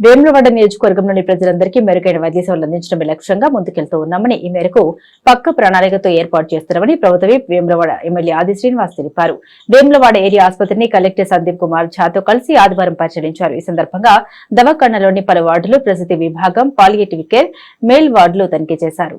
వేములవాడ నియోజకవర్గంలోని ప్రజలందరికీ మెరుగైన వైద్య సేవలు అందించడమే లక్ష్యంగా ముందుకెళ్తూ ఉన్నామని ఈ మేరకు పక్క ప్రణాళికతో ఏర్పాటు చేస్తున్నామని ప్రభుత్వ వేములవాడ ఎమ్మెల్యే ఆది శ్రీనివాస్ తెలిపారు. వేములవాడ ఏరియా ఆసుపత్రిని కలెక్టర్ సందీప్ కుమార్ ఝాతో కలిసి ఆదివారం పరిశీలించారు. ఈ సందర్భంగా దవాఖానలోని పలు వార్డులు ప్రసూతి విభాగం పాలియేటివ్ కేర్ మేల్ వార్డులు తనిఖీ చేశారు.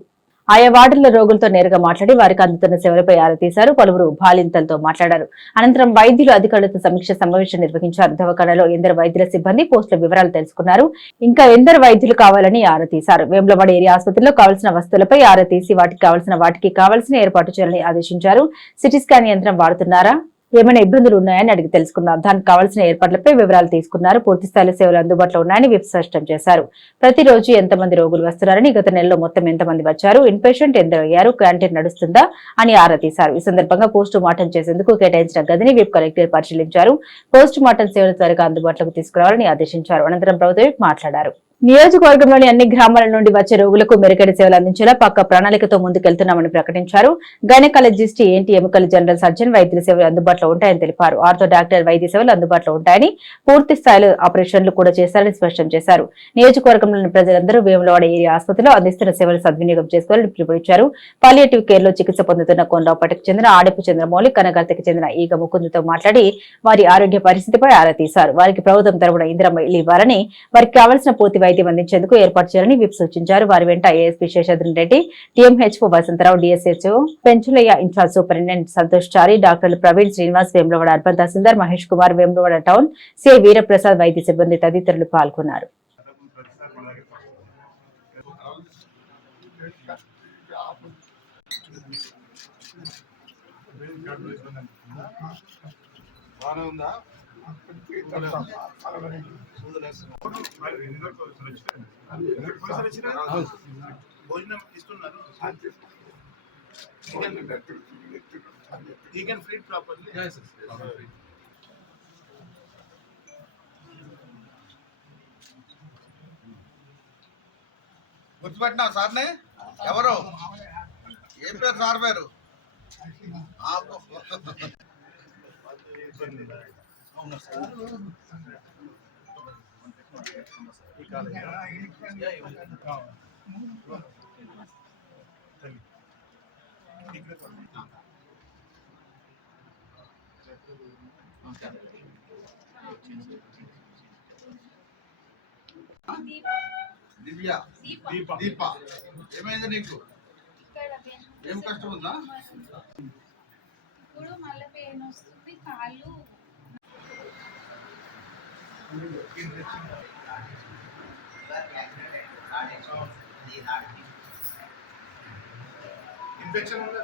ఆయా వార్డుల రోగులతో నేరుగా మాట్లాడి వారికి అందుతున్న సేవలపై ఆరా తీశారు. పలువురు బాలింతలతో మాట్లాడారు. అనంతరం వైద్యులు అధికారులతో సమీక్ష సమావేశం నిర్వహించారు. దవాఖానలో ఎందరు వైద్యుల సిబ్బంది పోస్టుల వివరాలు తెలుసుకున్నారు. ఇంకా ఎందరు వైద్యులు కావాలని ఆరా తీశారు. వేములవాడ ఏరియా ఆసుపత్రిలో కావాల్సిన వస్తువులపై ఆరా తీసి వాటికి కావాల్సిన వాటికి కావాల్సిన ఏర్పాటు చేయాలని ఆదేశించారు. సిటీ స్కాన్ యంత్రం వాడుతున్నారా? ఏమైనా ఇబ్బందులు ఉన్నాయని అడిగి తెలుసుకున్నారు దానికి కావాల్సిన ఏర్పాట్లపై వివరాలు తీసుకున్నారు. పూర్తిస్థాయిలో సేవలు అందుబాటులో ఉన్నాయని విప్ స్పష్టం చేశారు. ప్రతిరోజు ఎంతమంది రోగులు వస్తున్నారని గత నెలలో మొత్తం ఎంతమంది వచ్చారు? ఇన్పేషెంట్ ఎంత ఎందరు అయ్యారు? క్యాంటీన్ నడుస్తుందా? అని ఆరా తీశారు. ఈ సందర్భంగా పోస్టు మార్టం చేసేందుకు కేటాయించిన గదిని విప్ కలెక్టర్ పరిశీలించారు. పోస్టు మార్టం సేవలు త్వరగా అందుబాటులోకి తీసుకురావాలని ఆదేశించారు. అనంతరం ప్రభుత్వం మాట్లాడారు. నియోజకవర్గంలోని అన్ని గ్రామాల నుండి వచ్చే రోగులకు మెరుగైన సేవలు అందించేలా పక్క ప్రణాళికతో ముందుకెళ్తున్నామని ప్రకటించారు. గైనకాలజిస్ట్ ఏంటి ఎముకల జనరల్ సర్జన్ వైద్యుల సేవలు అందుబాటులో ఉంటాయని తెలిపారు. ఆర్థో డాక్టర్ వైద్య సేవలు అందుబాటులో ఉంటాయని పూర్తి స్థాయిలో ఆపరేషన్లు కూడా చేశారని స్పష్టం చేశారు. నియోజకవర్గంలోని ప్రజలందరూ వేములవాడ ఏరియా ఆసుపత్రిలో అందిస్తున్న సేవలు సద్వినియోగం చేసుకోవాలని పిలుపునిచ్చారు. పాలియేటివ్ కేర్లో చికిత్స పొందుతున్న కొండవపటికి చెందిన ఆడపు చంద్రమౌళి కనగర్తకి చెందిన ఈగ ముకుందుతో మాట్లాడి వారి ఆరోగ్య పరిస్థితిపై ఆరా తీశారు. వారికి ప్రభుత్వం తరపున ఇందిరమ్మ ఇల్లు ఇవ్వాలని వారికి కావాల్సిన పూర్తి వైద్యం అందించేందుకు ఏర్పాటు చేయాలని విప్ సూచించారు. వారి వెంట ASP Seshadri Reddy TMHO Vasantharao DSHO Penchulaiah in-charge superintendent Santosh Chari డాక్టర్లు Praveen Srinivas Vemulawada urban tahsildar Mahesh Kumar Vemulawada town CI Veeraprasad వైద్య సిబ్బంది తదితరులు పాల్గొన్నారు. బాగానే ఉందా భోజనం ఇస్తున్నారు యూ కెన్ ఫీడ్ ప్రాపర్లీ గుర్తుపెట్టినా సార్ని ఎవరు ఏం పేరు సార్ పేరు ఆపు. అవునా సార్ దివ్య. దీప. దీప. ఏమైంది నీకు? ఏం కష్టం ఉందా? ఇప్పుడు మళ్ళీ పెయిన్ వస్తుంది కాళ్ళు. ఇన్ఫెక్షన్ ఉందా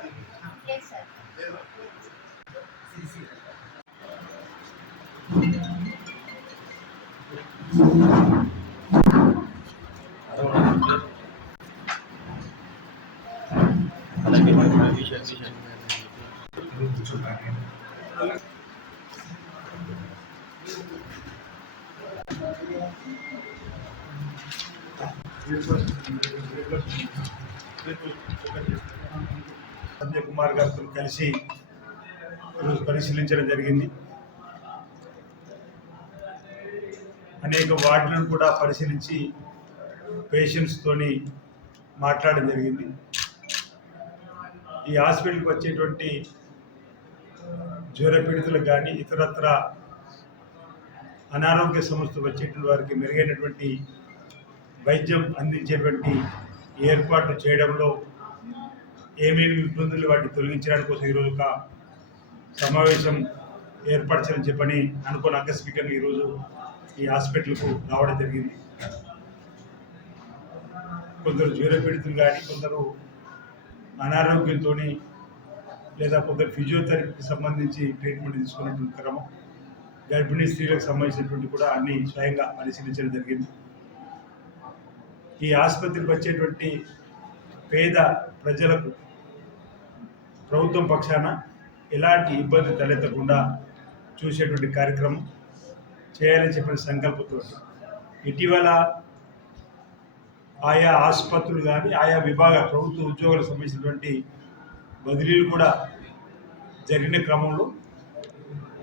లేదు సార్ లేదా సంజయ్ కుమార్ గారితో కలిసి ఈరోజు పరిశీలించడం జరిగింది. అనేక వార్డులను కూడా పరిశీలించి పేషెంట్స్తోని మాట్లాడడం జరిగింది. ఈ హాస్పిటల్కి వచ్చేటువంటి జ్వర పీడితులకు కానీ ఇతరత్ర అనారోగ్య సమస్యలు వచ్చేటువంటి వారికి మెరుగైనటువంటి వైద్యం అందించేటువంటి ఏర్పాట్లు చేయడంలో ఏమేమి ఇబ్బందులు వాటిని తొలగించడానికి కోసం ఈరోజు ఒక సమావేశం ఏర్పరచని చెప్పని అనుకున్న ఆకస్మికంగా ఈరోజు ఈ హాస్పిటల్కు రావడం జరిగింది. కొందరు జ్వర పీడితులు కానీ కొందరు అనారోగ్యంతో లేదా కొందరు ఫిజియోథెరపీకి సంబంధించి ట్రీట్మెంట్ తీసుకున్నటువంటి క్రమం గర్భిణీ స్త్రీలకు సంబంధించినటువంటి కూడా అన్ని స్వయంగా పరిశీలించడం జరిగింది. ఈ ఆసుపత్రికి వచ్చేటువంటి పేద ప్రజలకు ప్రభుత్వం పక్షాన ఎలాంటి ఇబ్బంది తలెత్తకుండా చూసేటువంటి కార్యక్రమం చేయాలని చెప్పిన సంకల్పంతో ఇటీవల ఆయా ఆసుపత్రులు కానీ ఆయా విభాగ ప్రభుత్వ ఉద్యోగులకు సంబంధించినటువంటి బదిలీలు కూడా జరిగిన క్రమంలో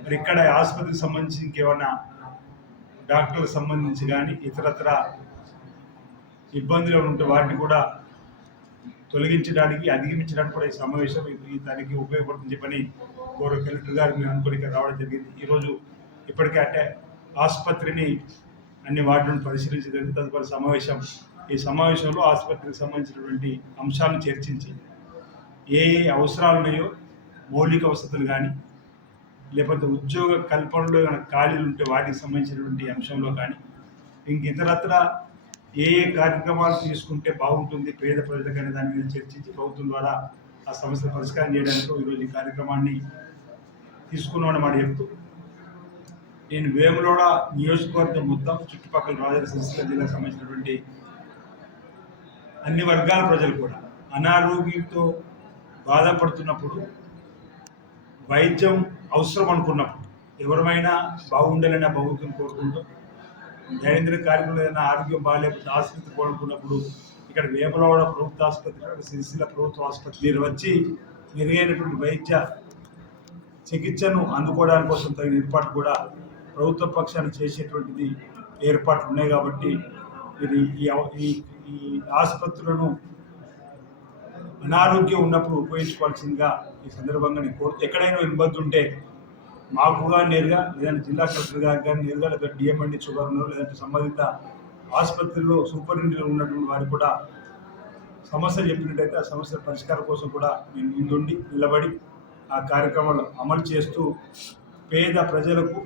మరి ఇక్కడ ఆసుపత్రికి సంబంధించి ఇంకేమైనా డాక్టర్లకు సంబంధించి కానీ ఇతరత్ర ఇబ్బందులు ఉంటే వాటిని కూడా తొలగించడానికి అధిగమించడానికి కూడా ఈ సమావేశం దానికి ఉపయోగపడుతుంది చెప్పని గౌరవ కలెక్టర్ గారు మేము అనుకుని ఇక్కడ రావడం జరిగింది. ఈరోజు ఇప్పటికే అంటే ఆసుపత్రిని అన్ని వార్డులను పరిశీలించడానికి తదుపరి సమావేశం ఈ సమావేశంలో ఆసుపత్రికి సంబంధించినటువంటి అంశాలను చర్చించి ఏ ఏ అవసరాలు ఉన్నాయో మౌలిక వసతులు కానీ లేకపోతే ఉద్యోగ కల్పనలో ఏమైనా ఖాళీలు ఉంటే వాటికి సంబంధించినటువంటి అంశంలో కానీ ఇంక ఇతరత్ర ఏ ఏ కార్యక్రమాలు తీసుకుంటే బాగుంటుంది పేద ప్రజలకు అనే దాని మీద చర్చించి ప్రభుత్వం ద్వారా ఆ సమస్య పరిష్కారం చేయడానికి ఈరోజు ఈ కార్యక్రమాన్ని తీసుకున్నామని మాట చెప్తూ నేను వేములోడ నియోజకవర్గం మొత్తం చుట్టుపక్కల రాజన్న సిరిసిల్ల జిల్లాకు సంబంధించినటువంటి అన్ని వర్గాల ప్రజలు కూడా అనారోగ్యంతో బాధపడుతున్నప్పుడు వైద్యం అవసరం అనుకున్నప్పుడు ఎవరమైనా బాగుండాలని ఆ భగవంతుని కోరుకుంటూ దైనందిన కార్యక్రమంలో ఏదైనా ఆరోగ్యం బాగాలేకపోతే ఆసుపత్రి కోరుకున్నప్పుడు ఇక్కడ వేపలవాడ ప్రభుత్వ ఆసుపత్రి సిరిసిల్ల ప్రభుత్వ ఆసుపత్రి మీరు వచ్చి మెరుగైనటువంటి వైద్య చికిత్సను అందుకోవడానికి కోసం తగిన ఏర్పాటు కూడా ప్రభుత్వ పక్షాన్ని చేసేటువంటిది ఏర్పాట్లు ఉన్నాయి కాబట్టి ఇది ఈ ఈ ఆసుపత్రులను అనారోగ్యం ఉన్నప్పుడు ఉపయోగించుకోవాల్సిందిగా ఈ సందర్భంగా నేను కోరు ఎక్కడైనా ఇబ్బంది ఉంటే మాకుగా నేరుగా లేదంటే జిల్లా కలెక్టర్ గారు కానీ నేరుగా లేదా డిఎంఎండి షుగర్ను లేదంటే సంబంధిత ఆసుపత్రిలో సూపరింటెండెంట్ ఉన్నటువంటి వారు కూడా సమస్య చెప్పినట్టయితే ఆ సమస్య పరిష్కారం కోసం కూడా మేము ముందుండి నిలబడి ఆ కార్యక్రమాలు అమలు చేస్తూ పేద ప్రజలకు